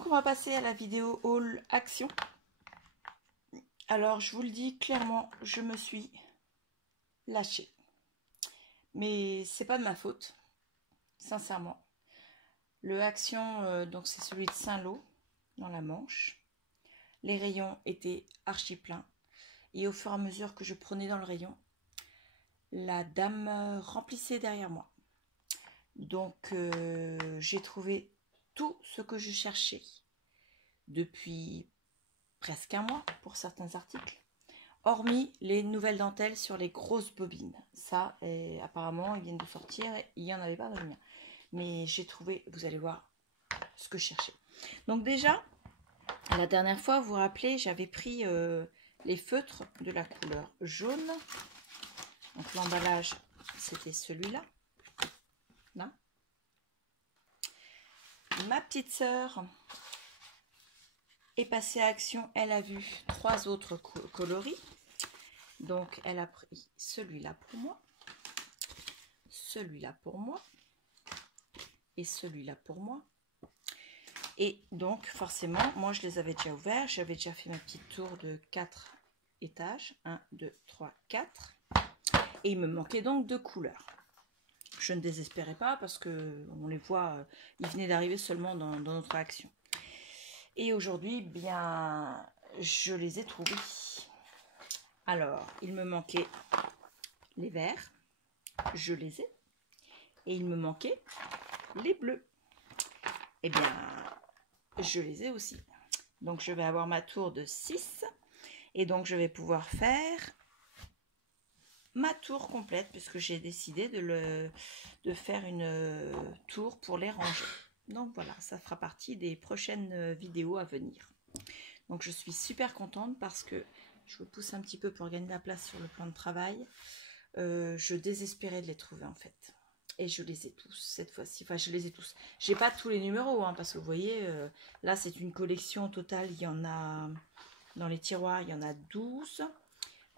Donc on va passer à la vidéo haul action. Alors je vous le dis clairement, je me suis lâchée. Mais c'est pas de ma faute, sincèrement. Le action, donc c'est celui de Saint-Lô, dans la Manche. Les rayons étaient archi pleins. Et au fur et à mesure que je prenais dans le rayon, la dame remplissait derrière moi. Donc j'ai trouvé tout ce que je cherchais depuis presque un mois pour certains articles, hormis les nouvelles dentelles sur les grosses bobines. Ça, apparemment, ils viennent de sortir, il n'y en avait pas dans le mien. Mais j'ai trouvé, vous allez voir, ce que je cherchais. Donc déjà, la dernière fois, vous vous rappelez, j'avais pris les feutres de la couleur jaune. Donc l'emballage, c'était celui-là. Là. Ma petite sœur est passée à action. Elle a vu 3 autres coloris. Donc elle a pris celui-là pour moi, celui-là pour moi et celui-là pour moi. Et donc forcément, moi je les avais déjà ouverts. J'avais déjà fait ma petite tour de 4 étages. 1, 2, 3, 4. Et il me manquait donc 2 couleurs. Je ne désespérais pas parce que on les voit, ils venaient d'arriver seulement dans notre action. Et aujourd'hui, bien, je les ai trouvés. Alors, il me manquait les verts, je les ai. Et il me manquait les bleus. Eh bien, je les ai aussi. Donc, je vais avoir ma tour de 6. Et donc, je vais pouvoir faire ma tour complète puisque j'ai décidé de faire une tour pour les ranger. Donc voilà, ça fera partie des prochaines vidéos à venir. Donc je suis super contente parce que je vous pousse un petit peu pour gagner la place sur le plan de travail. Je désespérais de les trouver en fait. Et je les ai tous cette fois-ci. Enfin, je les ai tous. J'ai pas tous les numéros hein, parce que vous voyez, là c'est une collection totale. Il y en a dans les tiroirs, il y en a 12.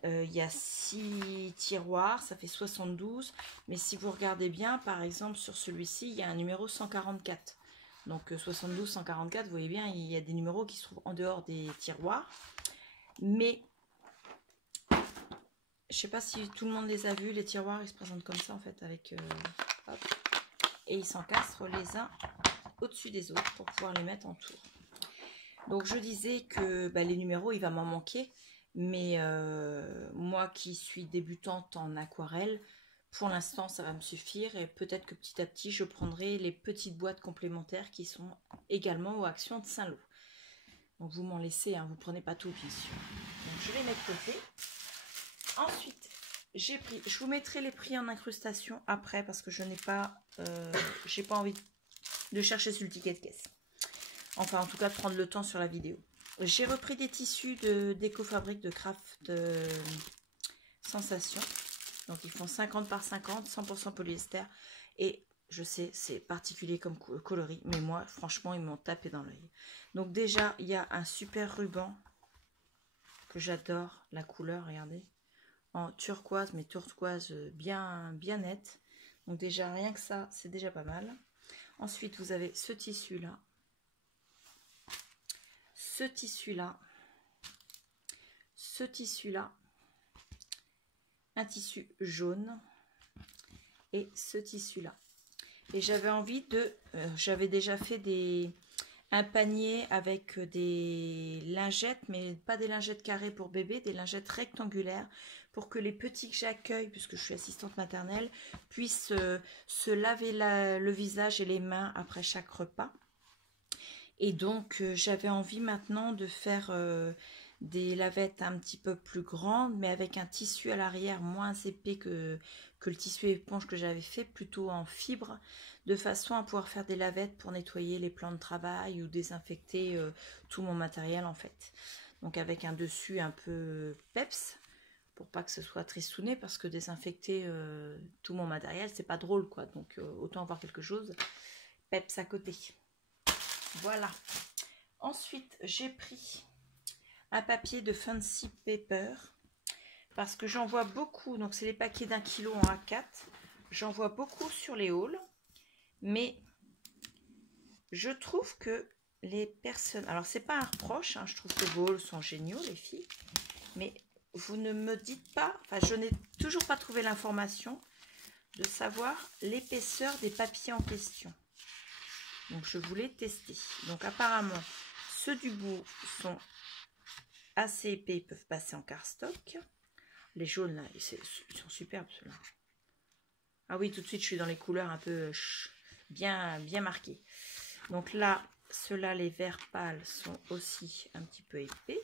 Il y a 6 tiroirs, ça fait 72. Mais si vous regardez bien, par exemple, sur celui-ci, il y a un numéro 144. Donc 72, 144, vous voyez bien, il y a des numéros qui se trouvent en dehors des tiroirs. Mais, je ne sais pas si tout le monde les a vus, les tiroirs, ils se présentent comme ça, en fait, avec... hop, et ils s'encastrent les uns au-dessus des autres pour pouvoir les mettre en tour. Donc je disais que les numéros, il va m'en manquer. Mais moi qui suis débutante en aquarelle, pour l'instant ça va me suffire et peut-être que petit à petit je prendrai les petites boîtes complémentaires qui sont également aux actions de Saint-Lô. Donc vous m'en laissez, hein, vous ne prenez pas tout bien sûr. Donc je les mets de côté. Ensuite, j'ai pris, je vous mettrai les prix en incrustation après parce que je n'ai pas, j'ai pas envie de chercher sur le ticket de caisse. Enfin en tout cas de prendre le temps sur la vidéo. J'ai repris des tissus d'Eco-Fabrique de Craft Sensation. Donc ils font 50 par 50, 100% polyester. Et je sais, c'est particulier comme coloris. Mais moi, franchement, ils m'ont tapé dans l'œil. Donc déjà, il y a un super ruban que j'adore. La couleur, regardez. En turquoise, mais turquoise bien nette. Donc déjà, rien que ça, c'est déjà pas mal. Ensuite, vous avez ce tissu-là. Ce tissu-là, un tissu jaune et ce tissu-là. Et j'avais envie de... j'avais déjà fait un panier avec des lingettes, mais pas des lingettes carrées pour bébé, des lingettes rectangulaires pour que les petits que j'accueille, puisque je suis assistante maternelle, puissent se laver le visage et les mains après chaque repas. Et donc, j'avais envie maintenant de faire des lavettes un petit peu plus grandes, mais avec un tissu à l'arrière moins épais que le tissu éponge que j'avais fait, plutôt en fibre, de façon à pouvoir faire des lavettes pour nettoyer les plans de travail ou désinfecter tout mon matériel en fait. Donc avec un dessus un peu peps, pour pas que ce soit tristouné, parce que désinfecter tout mon matériel, c'est pas drôle quoi. Donc autant avoir quelque chose peps à côté. Voilà. Ensuite, j'ai pris un papier de Fancy Paper parce que j'en vois beaucoup. Donc, c'est les paquets d'1 kilo en A4. J'en vois beaucoup sur les hauls. Mais je trouve que les personnes... Alors, c'est pas un reproche, hein, je trouve que vos hauls sont géniaux, les filles. Mais vous ne me dites pas... Enfin, je n'ai toujours pas trouvé l'information de savoir l'épaisseur des papiers en question. Donc, je voulais tester. Donc, apparemment, ceux du bout sont assez épais, ils peuvent passer en cardstock. Les jaunes, là, ils sont superbes, ceux-là. Ah oui, tout de suite, je suis dans les couleurs un peu bien marquées. Donc là, ceux-là, les verts pâles sont aussi un petit peu épais.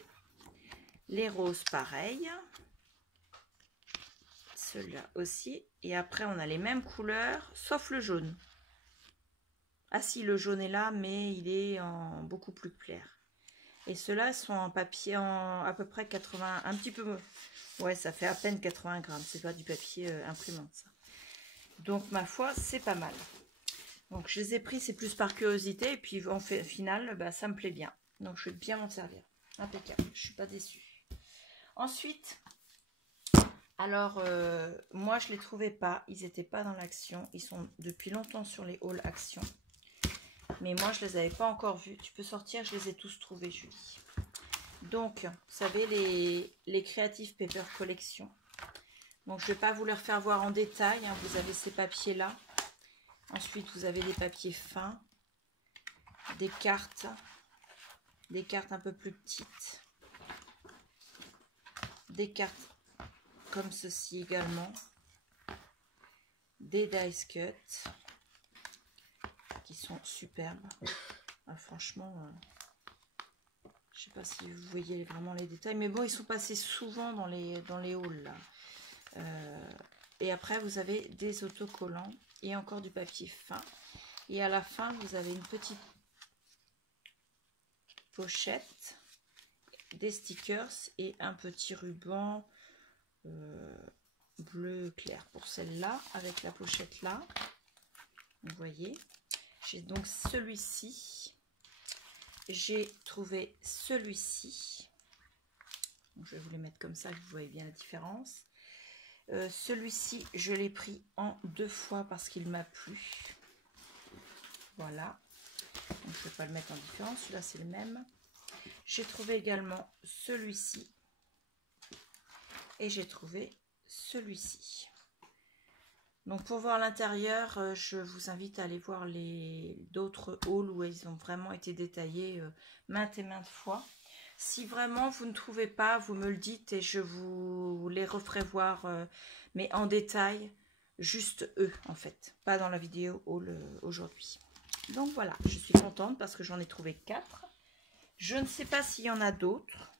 Les roses, pareil. Ceux-là aussi. Et après, on a les mêmes couleurs, sauf le jaune. Ah si, le jaune est là, mais il est en beaucoup plus clair. Et ceux-là sont en papier en à peu près 80, un petit peu... Ouais, ça fait à peine 80 grammes. C'est pas du papier imprimante, ça. Donc, ma foi, c'est pas mal. Donc, je les ai pris, c'est plus par curiosité. Et puis, en fait, au final, bah, ça me plaît bien. Donc, je vais bien m'en servir. Impeccable. Je suis pas déçue. Ensuite, alors, moi, je les trouvais pas. Ils n'étaient pas dans l'action. Ils sont depuis longtemps sur les hauls action. Mais moi, je les avais pas encore vus. Tu peux sortir, je les ai tous trouvés, Julie. Donc, vous savez, les Creative Paper Collection. Donc, je ne vais pas vous les refaire voir en détail. Hein. Vous avez ces papiers-là. Ensuite, vous avez des papiers fins. Des cartes un peu plus petites. Des cartes comme ceci également. Des dice cut qui sont superbes. Ah, franchement, je ne sais pas si vous voyez vraiment les détails. Mais bon, ils sont passés souvent dans les hauls là. Et après, vous avez des autocollants et encore du papier fin. Et à la fin, vous avez une petite pochette, des stickers et un petit ruban bleu clair pour celle-là, avec la pochette là. Vous voyez, j'ai donc celui-ci. J'ai trouvé celui-ci. Je vais vous les mettre comme ça, que vous voyez bien la différence. Celui-ci, je l'ai pris en 2 fois parce qu'il m'a plu. Voilà. Donc, je ne vais pas le mettre en différence. Celui-là, c'est le même. J'ai trouvé également celui-ci. Et j'ai trouvé celui-ci. Donc, pour voir l'intérieur, je vous invite à aller voir d'autres hauls où ils ont vraiment été détaillés maintes et maintes fois. Si vraiment vous ne trouvez pas, vous me le dites et je vous les referai voir, mais en détail, juste eux en fait, pas dans la vidéo haul aujourd'hui. Donc voilà, je suis contente parce que j'en ai trouvé 4. Je ne sais pas s'il y en a d'autres.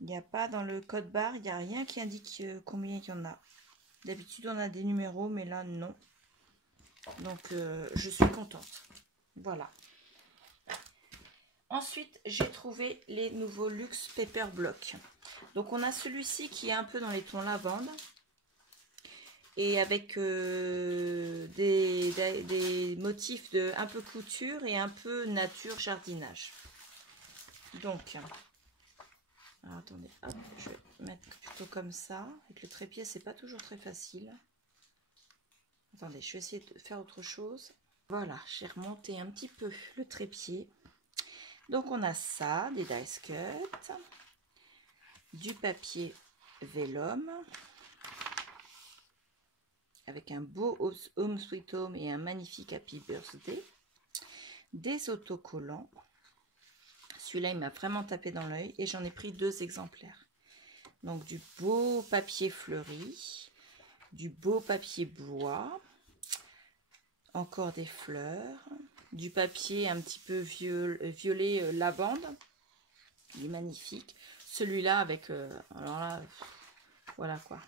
Il n'y a pas dans le code barre, il n'y a rien qui indique combien il y en a. D'habitude on a des numéros, mais là non. Donc je suis contente. Voilà. Ensuite, j'ai trouvé les nouveaux Luxe Paper Block. Donc, on a celui-ci qui est un peu dans les tons lavande. Et avec des motifs de un peu couture et un peu nature jardinage. Donc, alors, attendez, hop, je vais mettre plutôt comme ça. Avec le trépied, c'est pas toujours très facile. Attendez, je vais essayer de faire autre chose. Voilà, j'ai remonté un petit peu le trépied. Donc, on a ça, des dice cut, du papier vélum, avec un beau Home Sweet Home et un magnifique Happy Birthday, des autocollants. Celui-là, il m'a vraiment tapé dans l'œil et j'en ai pris 2 exemplaires. Donc, du beau papier fleuri, du beau papier bois, encore des fleurs, du papier un petit peu violet lavande, il est magnifique. Celui-là avec, alors là, voilà quoi.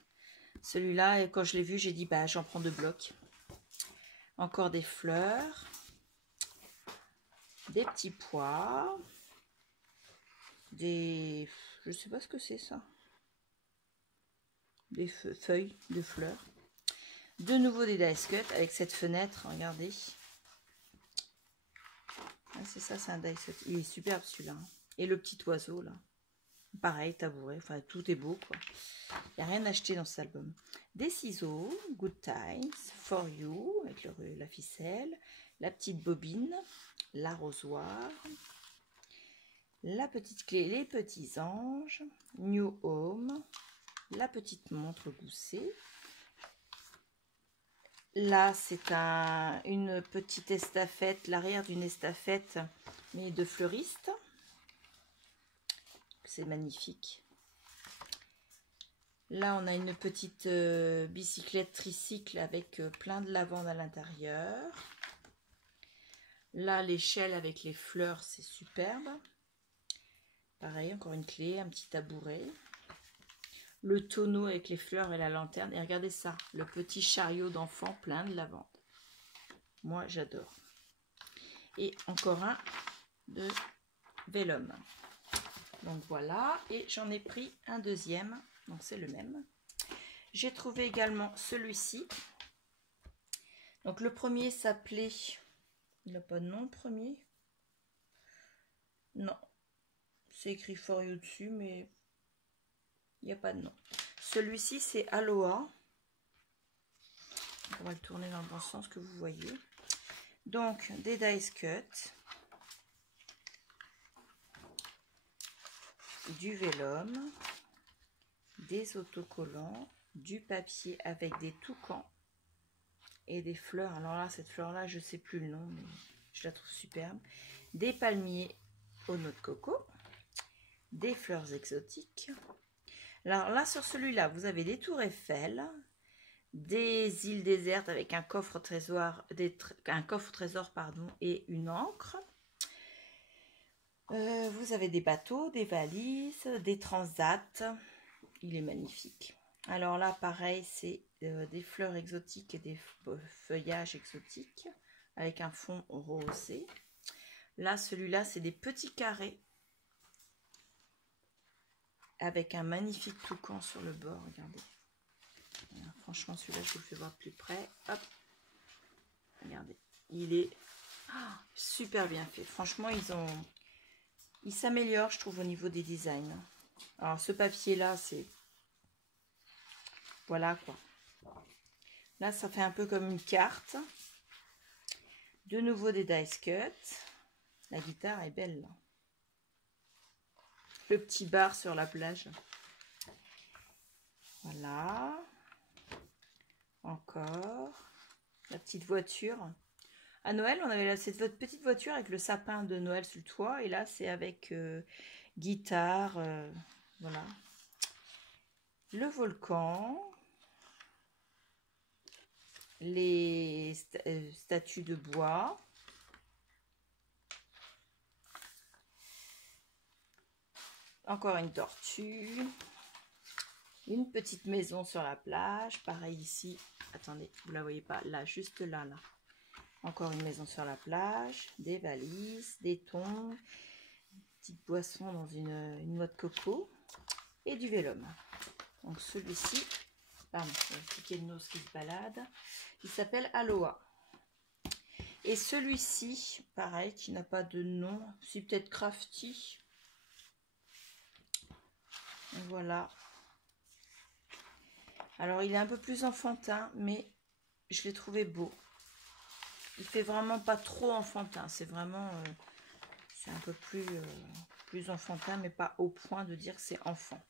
Celui-là, quand je l'ai vu, j'ai dit, bah j'en prends 2 blocs. Encore des fleurs, des petits pois, des, je sais pas ce que c'est ça, des feuilles de fleurs. De nouveau des dice cut avec cette fenêtre, regardez. Ah, c'est ça, c'est un dice cut. Il est superbe celui-là. Et le petit oiseau là. Pareil, tabouret, enfin tout est beau quoi. Il n'y a rien acheté dans cet album. Des ciseaux, Good Times, For You, avec la ficelle, la petite bobine, l'arrosoir, la petite clé, les petits anges, New Home, la petite montre goussée. Là, c'est une petite estafette, l'arrière d'une estafette, mais de fleuriste. C'est magnifique. Là, on a une petite bicyclette tricycle avec plein de lavande à l'intérieur. Là, l'échelle avec les fleurs, c'est superbe. Pareil, encore une clé, un petit tabouret. Le tonneau avec les fleurs et la lanterne. Et regardez ça, le petit chariot d'enfant plein de lavande. Moi, j'adore. Et encore un de vélum. Donc voilà, et j'en ai pris un deuxième. Donc c'est le même. J'ai trouvé également celui-ci. Donc le premier s'appelait... Il n'a pas de nom, le premier? Non. C'est écrit For You dessus, mais il n'y a pas de nom. Celui-ci, c'est Aloha. On va le tourner dans le bon sens que vous voyez. Donc, des dice cut. Du vélum. Des autocollants. Du papier avec des toucans. Et des fleurs. Alors là, cette fleur-là, je ne sais plus le nom, mais je la trouve superbe. Des palmiers aux noix de coco. Des fleurs exotiques. Alors là, sur celui-là, vous avez des tours Eiffel, des îles désertes avec un coffre trésor, pardon, et une encre. Vous avez des bateaux, des valises, des transats. Il est magnifique. Alors là, pareil, c'est des fleurs exotiques et des feuillages exotiques avec un fond rosé. Là, celui-là, c'est des petits carrés avec un magnifique toucan sur le bord, regardez. Alors, franchement, celui-là, je vous le fais voir de plus près. Hop, regardez, il est super bien fait. Franchement, ils s'améliorent, je trouve, au niveau des designs. Alors, ce papier-là, c'est... Voilà, quoi. Là, ça fait un peu comme une carte. De nouveau, des dice cut. La guitare est belle, là. Le petit bar sur la plage. Voilà. Encore. La petite voiture. À Noël, on avait cette petite voiture avec le sapin de Noël sur le toit. Et là, c'est avec guitare. Voilà. Le volcan. Les statues de bois. Encore une tortue. Une petite maison sur la plage. Pareil ici. Attendez, vous la voyez pas. Là, juste là, là. Encore une maison sur la plage. Des valises, des thons. Petite boisson dans une noix de coco. Et du vélum. Donc celui-ci. Pardon, il y a un ticket de noce qui se balade. Il s'appelle Aloha. Et celui-ci, pareil, qui n'a pas de nom. C'est peut-être Crafty. Voilà. Alors, il est un peu plus enfantin, mais je l'ai trouvé beau. Il fait vraiment pas trop enfantin. C'est vraiment... c'est un peu plus enfantin, mais pas au point de dire que c'est enfant.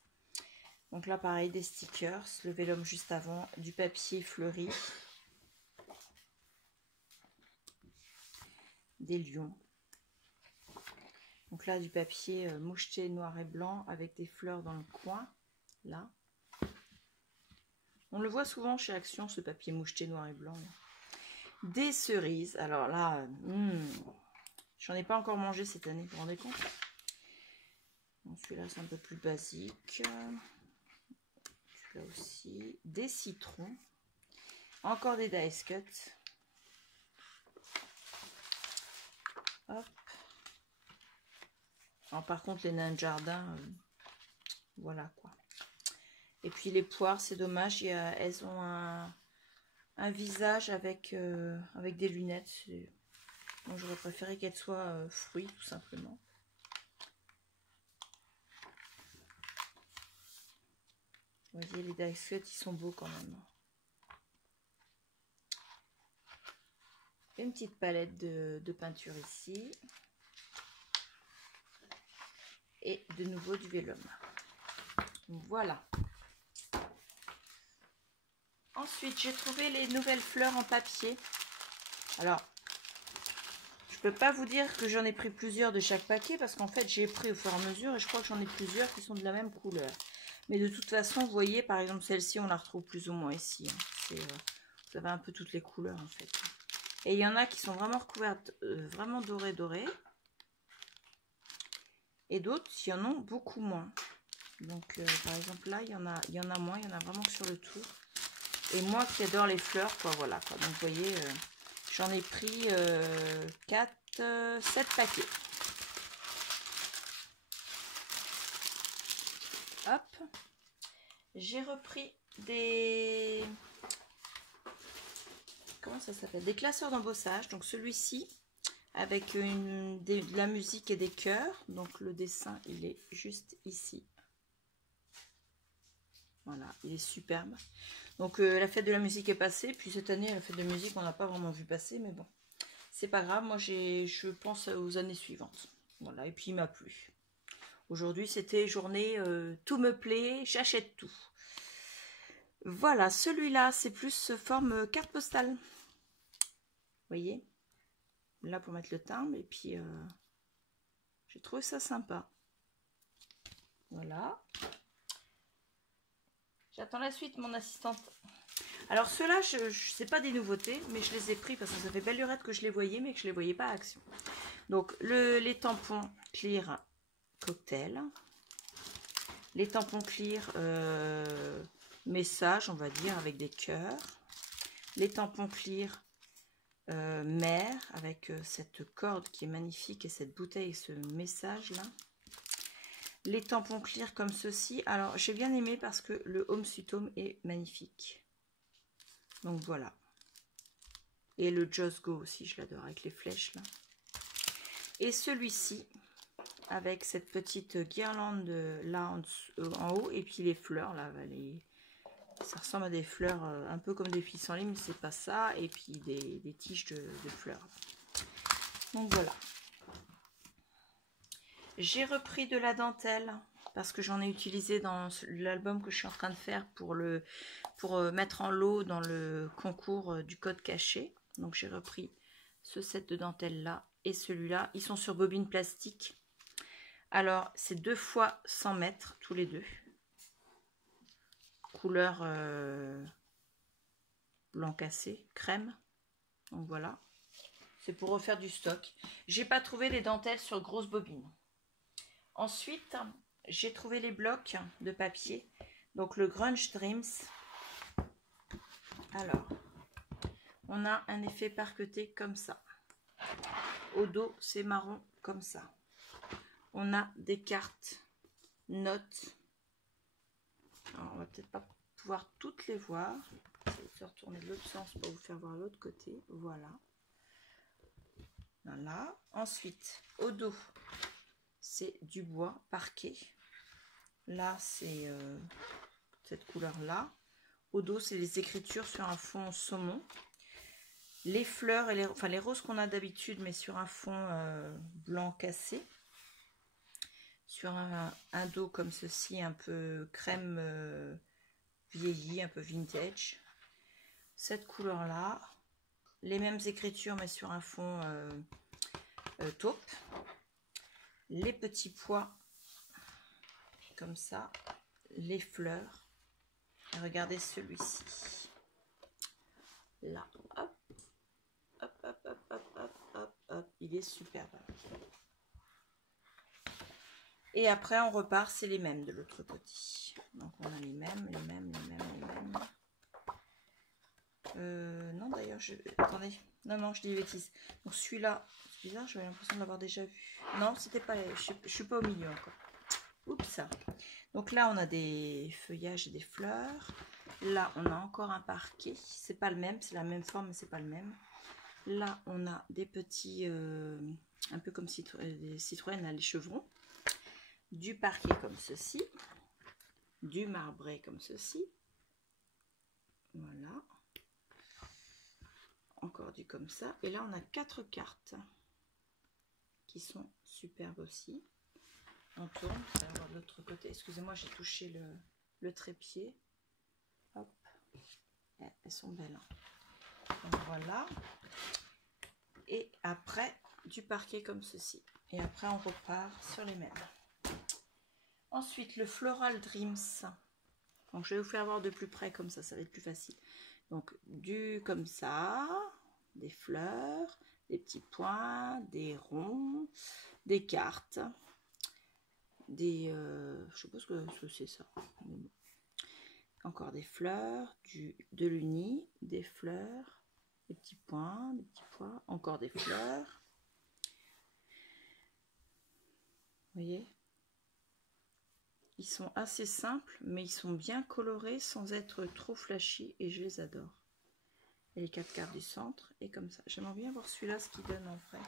Donc là, pareil, des stickers. Le vélum juste avant. Du papier fleuri. Des lions. Donc là, du papier moucheté noir et blanc avec des fleurs dans le coin. Là. On le voit souvent chez Action, ce papier moucheté noir et blanc. Des cerises. Alors là, j'en ai pas encore mangé cette année, vous vous rendez compte? Celui-là, c'est un peu plus basique. Celui-là aussi. Des citrons. Encore des dice cut. Hop. Alors, par contre, les nains de jardin, voilà quoi. Et puis les poires, c'est dommage, elles ont un visage avec des lunettes. Moi, j'aurais préféré qu'elles soient fruits, tout simplement. Vous voyez, les die cut, ils sont beaux quand même. Une petite palette de peinture ici. Et de nouveau du vélum. Voilà. Ensuite, j'ai trouvé les nouvelles fleurs en papier. Alors, je peux pas vous dire que j'en ai pris plusieurs de chaque paquet parce qu'en fait, j'ai pris au fur et à mesure et je crois que j'en ai plusieurs qui sont de la même couleur. Mais de toute façon, vous voyez, par exemple, celle-ci, on la retrouve plus ou moins ici. Hein. Vous avez un peu toutes les couleurs en fait. Et il y en a qui sont vraiment recouvertes, vraiment dorées. Et d'autres, il y en a beaucoup moins. Donc, par exemple, là, il y en a moins. Il y en a vraiment que sur le tour. Et moi qui adore les fleurs, quoi, voilà. Quoi. Donc, vous voyez, j'en ai pris 7 paquets. Hop. J'ai repris des... Comment ça s'appelle? Des classeurs d'embossage. Donc, celui-ci, avec de la musique et des cœurs. Donc, le dessin, il est juste ici. Voilà, il est superbe. Donc la fête de la musique est passée, puis cette année la fête de musique on n'a pas vraiment vu passer, mais bon, c'est pas grave, moi je pense aux années suivantes. Voilà, et puis il m'a plu. Aujourd'hui c'était journée tout me plaît, j'achète tout. Voilà, celui-là c'est plus forme carte postale. Vous voyez, là pour mettre le timbre, et puis j'ai trouvé ça sympa. Voilà. J'attends la suite, mon assistante. Alors ceux-là, je sais pas des nouveautés, mais je les ai pris parce que ça fait belle lurette que je les voyais, mais que je les voyais pas à action. Donc les tampons clear cocktail, les tampons clear message, on va dire, avec des cœurs, les tampons clear mer, avec cette corde qui est magnifique et cette bouteille et ce message là. Les tampons clear comme ceci. Alors, j'ai bien aimé parce que le Home Sweet Home est magnifique. Donc, voilà. Et le Just Go aussi, je l'adore, avec les flèches, là. Et celui-ci, avec cette petite guirlande là en haut. Et puis les fleurs, là. Ça ressemble à des fleurs un peu comme des pissenlits, mais c'est pas ça. Et puis des tiges de fleurs. Donc, voilà. J'ai repris de la dentelle parce que j'en ai utilisé dans l'album que je suis en train de faire pour mettre en lot dans le concours du code caché. Donc j'ai repris ce set de dentelle là et celui-là. Ils sont sur bobine plastique. Alors c'est 2 fois 100 mètres tous les deux. Couleur blanc cassé, crème. Donc voilà. C'est pour refaire du stock. J'ai pas trouvé les dentelles sur grosse bobine. Ensuite, j'ai trouvé les blocs de papier. Donc, le Grunge Dreams. Alors, on a un effet parqueté comme ça. Au dos, c'est marron comme ça. On a des cartes notes. Alors, on va peut-être pas pouvoir toutes les voir. Je vais se retourner de l'autre sens pour vous faire voir l'autre côté. Voilà. Voilà. Ensuite, au dos, c'est du bois parquet. Là, c'est cette couleur-là. Au dos, c'est les écritures sur un fond saumon. Les fleurs, et les roses qu'on a d'habitude, mais sur un fond blanc cassé. Sur un dos comme ceci, un peu crème vieilli, un peu vintage. Cette couleur-là. Les mêmes écritures, mais sur un fond taupe. Les petits pois comme ça, les fleurs. Et regardez celui-ci. Là, hop, hop, hop, hop, hop, hop, hop, hop. Il est superbe. Et après, on repart, c'est les mêmes de l'autre côté. Donc, on a les mêmes. Non, d'ailleurs, attendez. Non, je dis des bêtises. Donc, celui-là, c'est bizarre, j'avais l'impression de l'avoir déjà vu. Non, c'était pas... Je suis pas au milieu encore. Oups. Donc là, on a des feuillages et des fleurs. Là, on a encore un parquet. C'est pas le même, c'est la même forme, mais c'est pas le même. Là, on a des petits, un peu comme des Citroën, là, les chevrons. Du parquet comme ceci. du marbré comme ceci. Voilà. Encore du comme ça. Et là, on a 4 cartes qui sont superbes aussi. On tourne, ça va voir de l'autre côté. Excusez-moi, j'ai touché le trépied. Hop. Elles sont belles. Donc voilà. Et après, du parquet comme ceci. Et après, on repart sur les mêmes. Ensuite, le Floral Dreams. Donc, je vais vous faire voir de plus près comme ça va être plus facile. Donc, du comme ça, des fleurs, des petits points, des ronds, des cartes, des... je sais pas ce que c'est ça. Encore des fleurs, de l'uni, des fleurs, des petits points, encore des fleurs. Vous voyez? Ils sont assez simples, mais ils sont bien colorés sans être trop flashy et je les adore. Et les 4 cartes du centre et comme ça. J'aimerais bien voir celui-là, ce qu'il donne en vrai.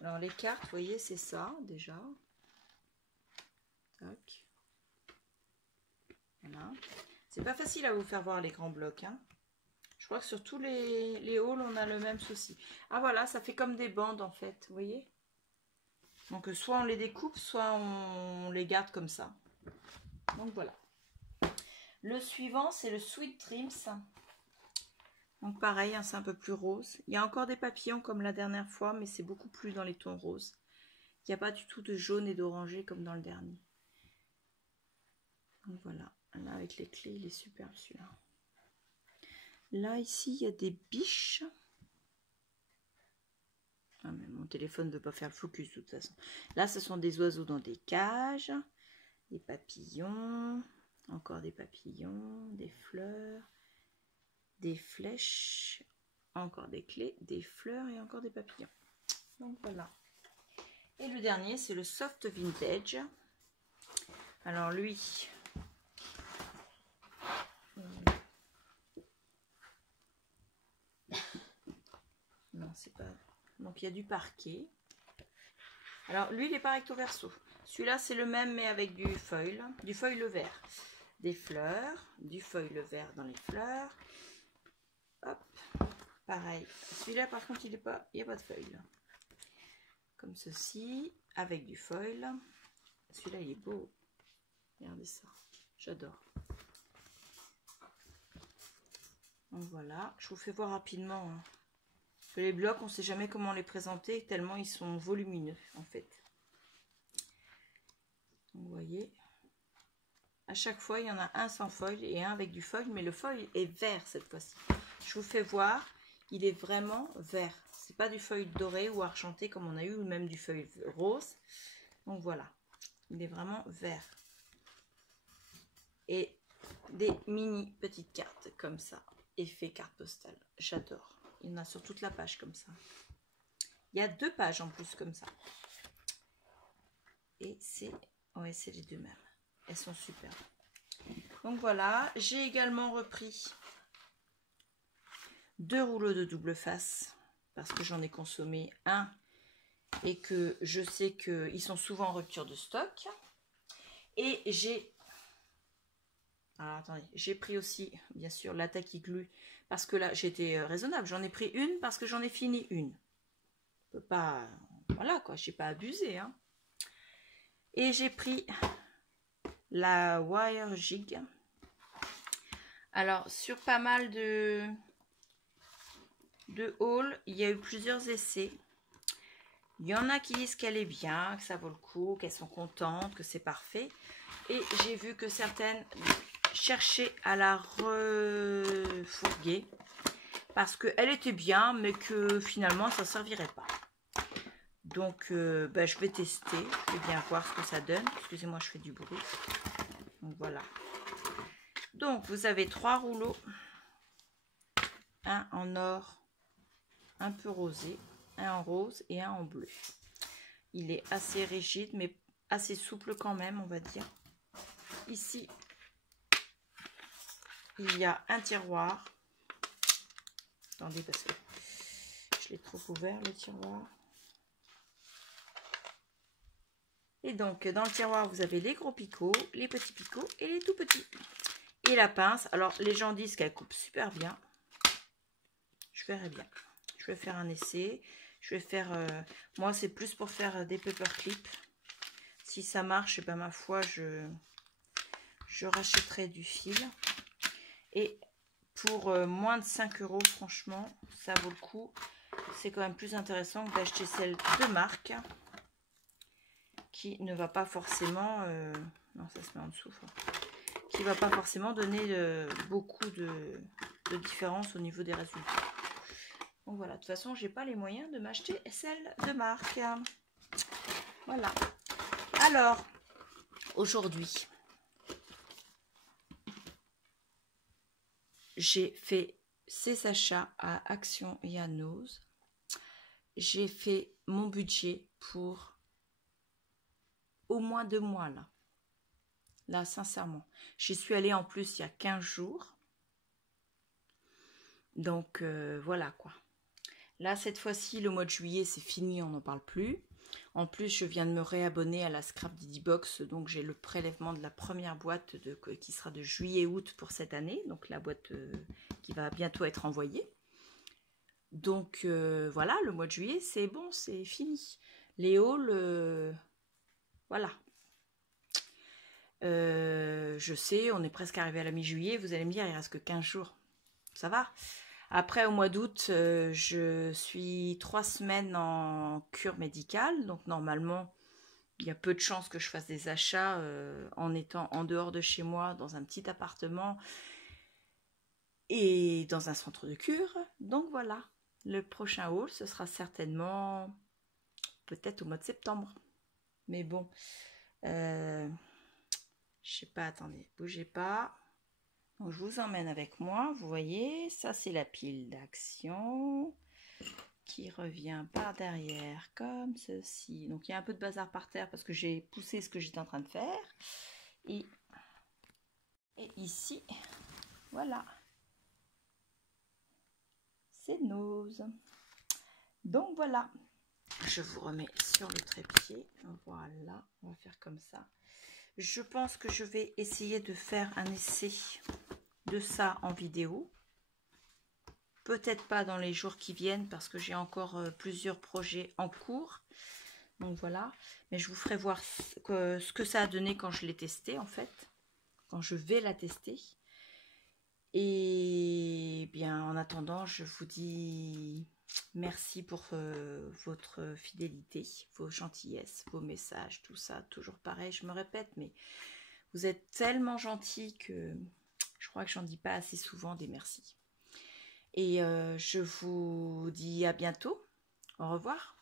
Alors les cartes, vous voyez, c'est ça déjà. Tac. Voilà. C'est pas facile à vous faire voir les grands blocs. Hein. Je crois que sur tous les hauls, on a le même souci. Ah voilà, ça fait comme des bandes en fait, vous voyez. Donc soit on les découpe, soit on les garde comme ça. Donc voilà. Le suivant, c'est le Sweet Dreams. Donc pareil, hein, c'est un peu plus rose. Il y a encore des papillons comme la dernière fois, mais c'est beaucoup plus dans les tons roses. Il n'y a pas du tout de jaune et d'orangé comme dans le dernier. Donc voilà. Là, avec les clés, il est superbe celui-là. Là, ici, il y a des biches. Ah, mais mon téléphone ne veut pas faire le focus de toute façon. Là, ce sont des oiseaux dans des cages. Des papillons. Encore des papillons. Des fleurs. Des flèches. Encore des clés. Des fleurs et encore des papillons. Donc voilà. Et le dernier, c'est le Soft Vintage. Alors lui... Non, c'est pas... Donc il y a du parquet. Alors lui, il n'est pas recto verso. Celui-là, c'est le même, mais avec du foil vert. Des fleurs, du foil vert dans les fleurs. Hop, pareil. Celui-là, par contre, il n'y a pas de foil. Comme ceci, avec du foil. Celui-là, il est beau. Regardez ça, j'adore. Donc voilà, je vous fais voir rapidement. Hein. Les blocs, on ne sait jamais comment les présenter, tellement ils sont volumineux, en fait. Donc, vous voyez, à chaque fois, il y en a un sans foil et un avec du foil, mais le foil est vert cette fois-ci. Je vous fais voir, il est vraiment vert. C'est pas du foil doré ou argenté comme on a eu, ou même du foil rose. Donc voilà, il est vraiment vert. Et des mini petites cartes comme ça, effet carte postale. J'adore. Il y en a sur toute la page comme ça. Il y a 2 pages en plus comme ça. Et c'est... Ouais, c'est les 2 mêmes. Elles sont superbes. Donc voilà, j'ai également repris 2 rouleaux de double face. Parce que j'en ai consommé un. Et que je sais qu'ils sont souvent en rupture de stock. Et j'ai... Alors attendez, j'ai pris aussi, bien sûr, la Tacky Glue. Parce que là, j'étais raisonnable. J'en ai pris une parce que j'en ai fini une. Je peux pas... Voilà quoi, je n'ai pas abusé. Hein. Et j'ai pris la Wire Jig. Alors, sur pas mal de hauls, il y a eu plusieurs essais. Il y en a qui disent qu'elle est bien, que ça vaut le coup, qu'elles sont contentes, que c'est parfait. Et j'ai vu que certaines cherchaient à la refourguer. Parce qu'elle était bien, mais que finalement, ça ne servirait pas. Donc, je vais tester. Je vais bien voir ce que ça donne. Excusez-moi, je fais du bruit. Donc, voilà. Donc, vous avez 3 rouleaux. Un en or, un peu rosé, un en rose et un en bleu. Il est assez rigide, mais assez souple quand même, on va dire. Ici, il y a un tiroir. Attendez, parce que je l'ai trop ouvert, le tiroir. Et donc, dans le tiroir, vous avez les gros picots, les petits picots et les tout petits. Et la pince. Alors, les gens disent qu'elle coupe super bien. Je verrai bien. Je vais faire un essai. Je vais faire... moi, c'est plus pour faire des paperclips. Si ça marche, et ben ma foi, je rachèterai du fil. Et pour moins de 5 €, franchement, ça vaut le coup. C'est quand même plus intéressant que d'acheter celle de marque qui ne va pas forcément... non, ça se met en dessous. Qui va pas forcément donner beaucoup de différence au niveau des résultats. Donc voilà, de toute façon, j'ai pas les moyens de m'acheter celle de marque. Voilà. Alors, aujourd'hui, j'ai fait ces achats à Action et à Nose. J'ai fait mon budget pour au moins 2 mois là. Là, sincèrement. J'y suis allée en plus il y a 15 jours. Donc, voilà quoi. Là, cette fois-ci, le mois de juillet, c'est fini, on n'en parle plus. En plus, je viens de me réabonner à la Scrap Didi Box, donc j'ai le prélèvement de la première boîte qui sera de juillet-août pour cette année, donc la boîte qui va bientôt être envoyée. Donc voilà, le mois de juillet, c'est bon, c'est fini. Les hauls, voilà. Je sais, on est presque arrivé à la mi-juillet, vous allez me dire, il reste que 15 jours. Ça va. Après, au mois d'août, je suis 3 semaines en cure médicale. Donc, normalement, il y a peu de chances que je fasse des achats en étant en dehors de chez moi, dans un petit appartement et dans un centre de cure. Donc, voilà. Le prochain haul, ce sera certainement peut-être au mois de septembre. Mais bon, je sais pas, attendez, bougez pas. Donc, je vous emmène avec moi, vous voyez, ça c'est la pile d'Action qui revient par derrière comme ceci. Donc il y a un peu de bazar par terre parce que j'ai poussé ce que j'étais en train de faire. Et ici, voilà, c'est Nose. Donc voilà, je vous remets sur le trépied. Voilà, on va faire comme ça. Je pense que je vais essayer de faire un essai de ça en vidéo. Peut-être pas dans les jours qui viennent parce que j'ai encore plusieurs projets en cours. Donc voilà. Mais je vous ferai voir ce que ça a donné quand je l'ai testé en fait. Quand je vais la tester. Et bien en attendant, je vous dis merci pour votre fidélité, vos gentillesses, vos messages, tout ça. Toujours pareil, je me répète, mais vous êtes tellement gentils que je crois que j'en dis pas assez souvent des merci. Et je vous dis à bientôt. Au revoir.